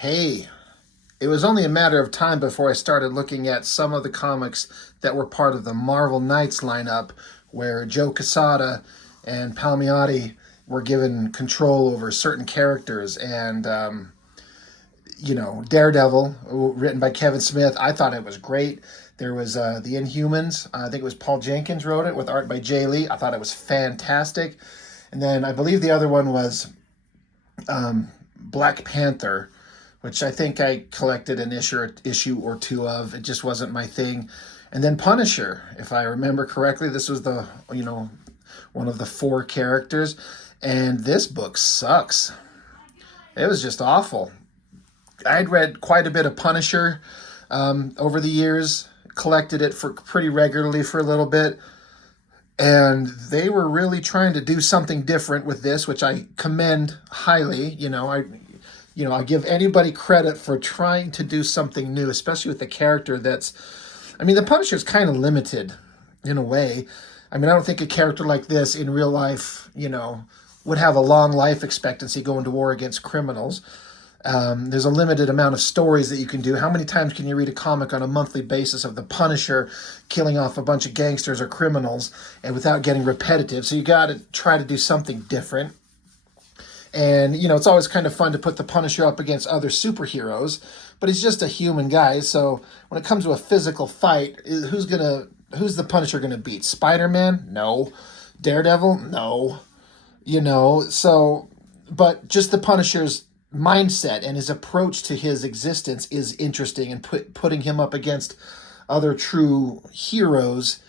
Hey, it was only a matter of time before I started looking at some of the comics that were part of the Marvel Knights lineup, where Joe Quesada and Palmiotti were given control over certain characters. And, Daredevil, written by Kevin Smith, I thought it was great. There was The Inhumans. I think it was Paul Jenkins wrote it with art by Jay Lee. I thought it was fantastic. And then I believe the other one was Black Panther, which I think I collected an issue or two of. It just wasn't my thing. And then Punisher, if I remember correctly, this was one of the four characters. And this book sucks. It was just awful. I'd read quite a bit of Punisher over the years, collected it for pretty regularly for a little bit. And they were really trying to do something different with this, which I commend highly. I give anybody credit for trying to do something new, especially with a character the Punisher's kind of limited in a way. I don't think a character like this in real life, would have a long life expectancy going to war against criminals. There's a limited amount of stories that you can do. How many times can you read a comic on a monthly basis of the Punisher killing off a bunch of gangsters or criminals and without getting repetitive? So you got to try to do something different. And, it's always kind of fun to put the Punisher up against other superheroes, but he's just a human guy. So when it comes to a physical fight, who's the Punisher going to beat? Spider-Man? No. Daredevil? No. But just the Punisher's mindset and his approach to his existence is interesting, and putting him up against other true heroes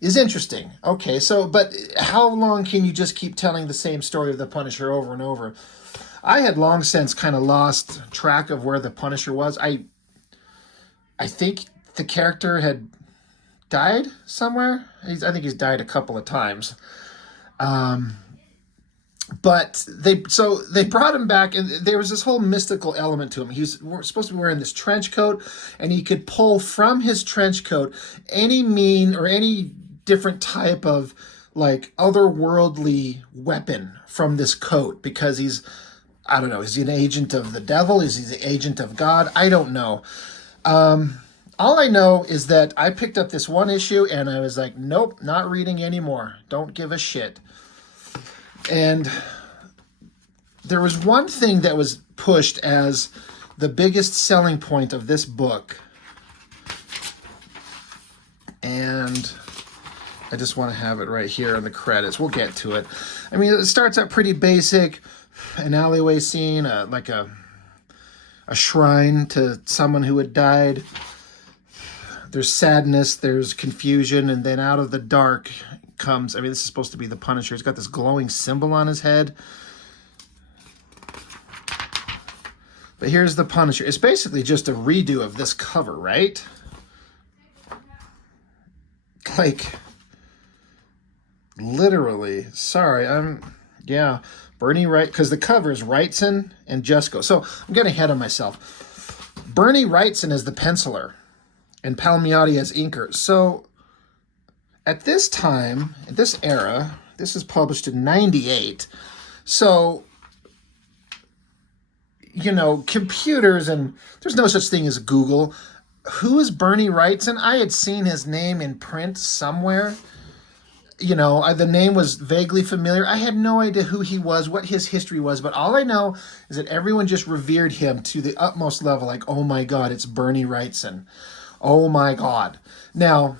is interesting. Okay, but how long can you just keep telling the same story of the Punisher over and over? I had long since kind of lost track of where the Punisher was. I think the character had died somewhere. I think he's died a couple of times. But they brought him back, and there was this whole mystical element to him. He was supposed to be wearing this trench coat, and he could pull from his trench coat any mean or any different type of otherworldly weapon from this coat, because is he an agent of the devil? Is he the agent of God? I don't know. All I know is that I picked up this one issue and I was like, nope, not reading anymore. Don't give a shit. And there was one thing that was pushed as the biggest selling point of this book. And I just want to have it right here in the credits. We'll get to it. It starts out pretty basic. An alleyway scene, like a shrine to someone who had died. There's sadness, there's confusion, and then out of the dark comes, this is supposed to be the Punisher. He's got this glowing symbol on his head. But here's the Punisher. It's basically just a redo of this cover, right? Literally. Sorry, Bernie Wright, because the cover is Wrightson and Jusko. So I'm getting ahead of myself. Bernie Wrightson is the penciler, and Palmiotti as inker. So at this time, at this era, this is published in 98. So, computers, and there's no such thing as Google. Who is Bernie Wrightson? I had seen his name in print somewhere. The name was vaguely familiar. I had no idea who he was, what his history was, but all I know is that everyone just revered him to the utmost level. Like, oh my God, it's Bernie Wrightson. Oh my God. Now,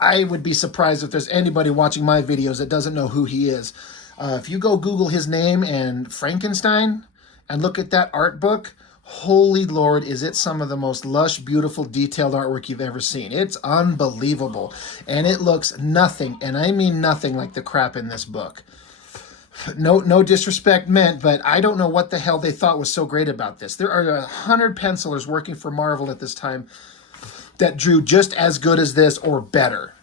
I would be surprised if there's anybody watching my videos that doesn't know who he is. If you go Google his name and Frankenstein and look at that art book, holy Lord, is it some of the most lush, beautiful, detailed artwork you've ever seen. It's unbelievable. And it looks nothing, and I mean nothing, like the crap in this book. No disrespect meant, but I don't know what the hell they thought was so great about this. There are 100 pencilers working for Marvel at this time that drew just as good as this or better.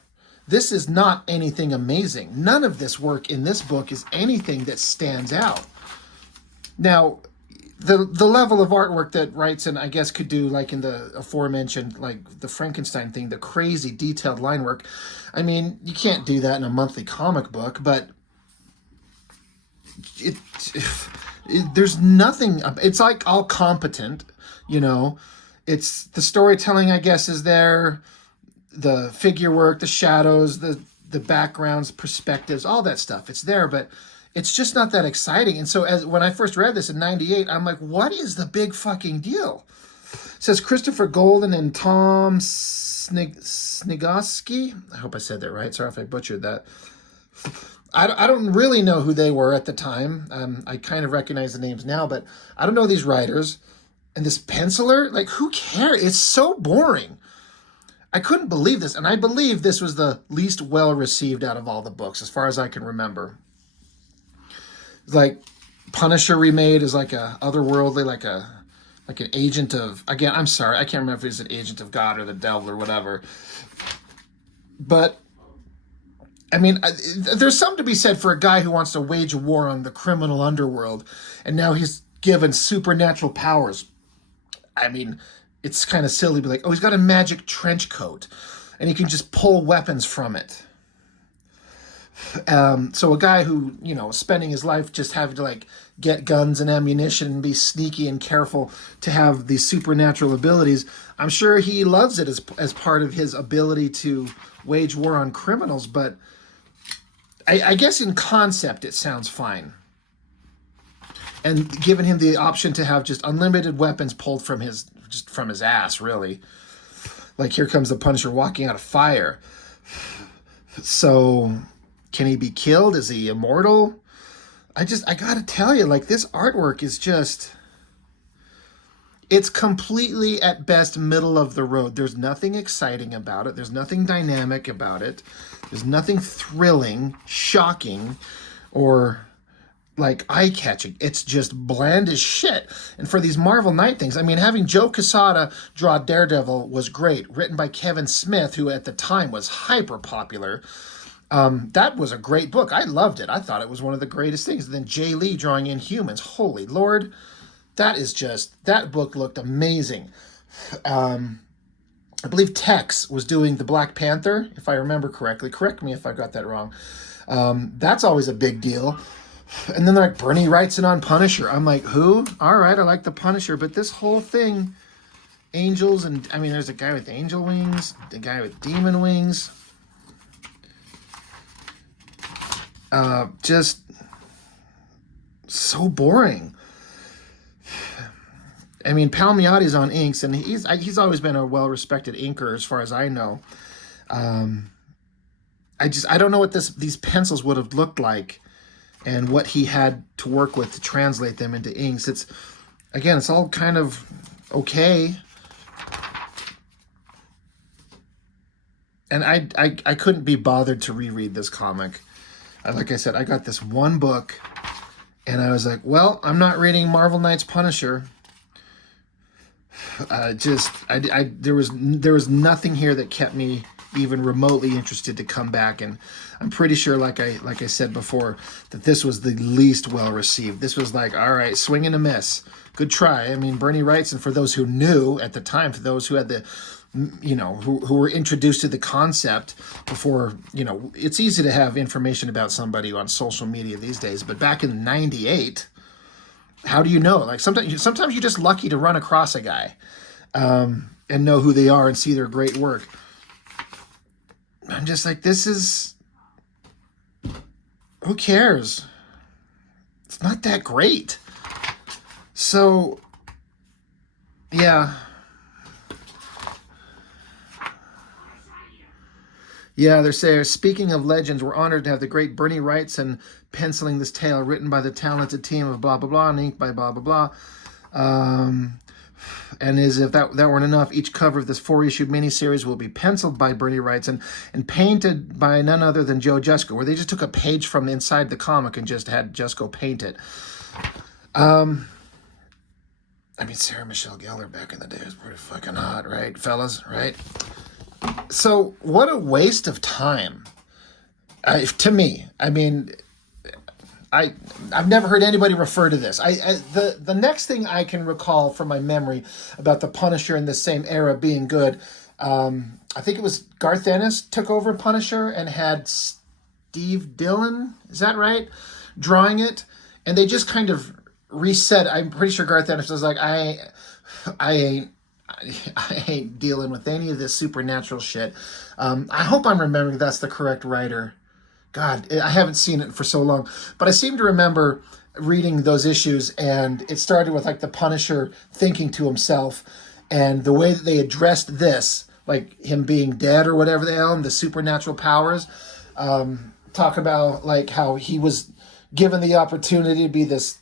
This is not anything amazing. None of this work in this book is anything that stands out. Now, the level of artwork that Wrightson, I guess, could do, like in the aforementioned, like the Frankenstein thing, the crazy detailed line work. You can't do that in a monthly comic book, but there's nothing. It's like all competent, you know. It's the storytelling, I guess, is there. The figure work, the shadows, the backgrounds, perspectives, all that stuff. It's there, but it's just not that exciting. And so, as when I first read this in '98, I'm like, what is the big fucking deal? It says Christopher Golden and Tom Snigoski. I hope I said that right. Sorry if I butchered that. I don't really know who they were at the time. I kind of recognize the names now, but I don't know these writers. And this penciler, like, who cares? It's so boring. I couldn't believe this, and I believe this was the least well-received out of all the books, as far as I can remember. It's like Punisher remade is like a otherworldly, like an agent of, again, I'm sorry, I can't remember if he's an agent of God or the devil or whatever. But I mean, there's something to be said for a guy who wants to wage a war on the criminal underworld, and now he's given supernatural powers. I mean, it's kind of silly to be like, oh, he's got a magic trench coat, and he can just pull weapons from it. So a guy who, you know, spending his life just having to, like, get guns and ammunition and be sneaky and careful to have these supernatural abilities, I'm sure he loves it as part of his ability to wage war on criminals, but I guess in concept it sounds fine. And giving him the option to have just unlimited weapons pulled from his ass, really. Like, here comes the Punisher walking out of fire. So, can he be killed? Is he immortal? I gotta tell you, like, this artwork is just... It's completely, at best, middle of the road. There's nothing exciting about it. There's nothing dynamic about it. There's nothing thrilling, shocking, or, like, eye-catching. It's just bland as shit. And for these Marvel Knight things, I mean, having Joe Quesada draw Daredevil was great. Written by Kevin Smith, who at the time was hyper-popular. That was a great book. I loved it. I thought it was one of the greatest things. And then Jay Lee drawing Inhumans. Holy Lord. That book looked amazing. I believe Tex was doing the Black Panther, if I remember correctly. Correct me if I got that wrong. That's always a big deal. And then like Bernie Wrightson on Punisher. I'm like, who? All right, I like the Punisher, but this whole thing, angels, and I mean, there's a guy with angel wings, the guy with demon wings. Just so boring. I mean, Palmiotti's on inks, and he's always been a well-respected inker as far as I know. I don't know what these pencils would have looked like and what he had to work with to translate them into inks. It's all kind of okay. And I couldn't be bothered to reread this comic. Like I said, I got this one book, and I was like, well, I'm not reading Marvel Knights Punisher. There was nothing here that kept me even remotely interested to come back, and I'm pretty sure, like I said before, that this was the least well received. This was like, all right, swing and a miss, good try. I mean, Bernie Wrightson, for those who knew at the time, for those who had the, you know, who were introduced to the concept before, you know, it's easy to have information about somebody on social media these days, but back in '98. How do you know? Like, sometimes you're just lucky to run across a guy and know who they are and see their great work. I'm just like, who cares? It's not that great. So, yeah. Yeah, they're saying, speaking of legends, we're honored to have the great Bernie Wrightson penciling this tale, written by the talented team of blah, blah, blah, and inked by blah, blah, blah. And as if that weren't enough, each cover of this 4-issue miniseries will be penciled by Bernie Wrightson and painted by none other than Joe Jusko, where they just took a page from inside the comic and just had Jusko paint it. I mean, Sarah Michelle Gellar back in the day was pretty fucking hot, right, fellas, right? So, what a waste of time. To me, I mean, I've never heard anybody refer to this. The next thing I can recall from my memory about the Punisher in the same era being good, I think it was Garth Ennis took over Punisher and had Steve Dillon, is that right, drawing it, and they just kind of reset. I'm pretty sure Garth Ennis was like, I ain't. I ain't dealing with any of this supernatural shit. I hope I'm remembering that's the correct writer. God, I haven't seen it for so long, but I seem to remember reading those issues, and it started with like the Punisher thinking to himself, and the way that they addressed this, like him being dead or whatever the hell, and the supernatural powers. Talk about like how he was given the opportunity to be this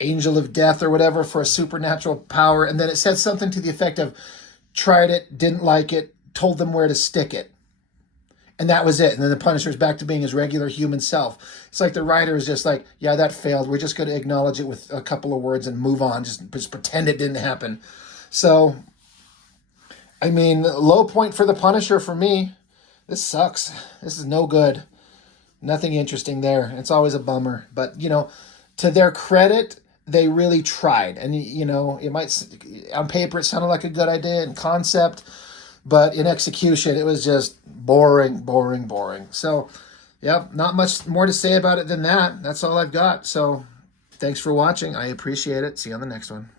angel of death or whatever for a supernatural power, and then it said something to the effect of tried it, didn't like it, told them where to stick it, and that was it. And then the Punisher's back to being his regular human self. It's like the writer is just like, yeah, that failed. We're just going to acknowledge it with a couple of words and move on. Just pretend it didn't happen. So, I mean, low point for the Punisher for me. This sucks. This is no good. Nothing interesting there. It's always a bummer. But, to their credit, they really tried. And, it might, on paper, it sounded like a good idea and concept, but in execution, it was just boring, boring, boring. So, yep, not much more to say about it than that. That's all I've got. So, thanks for watching. I appreciate it. See you on the next one.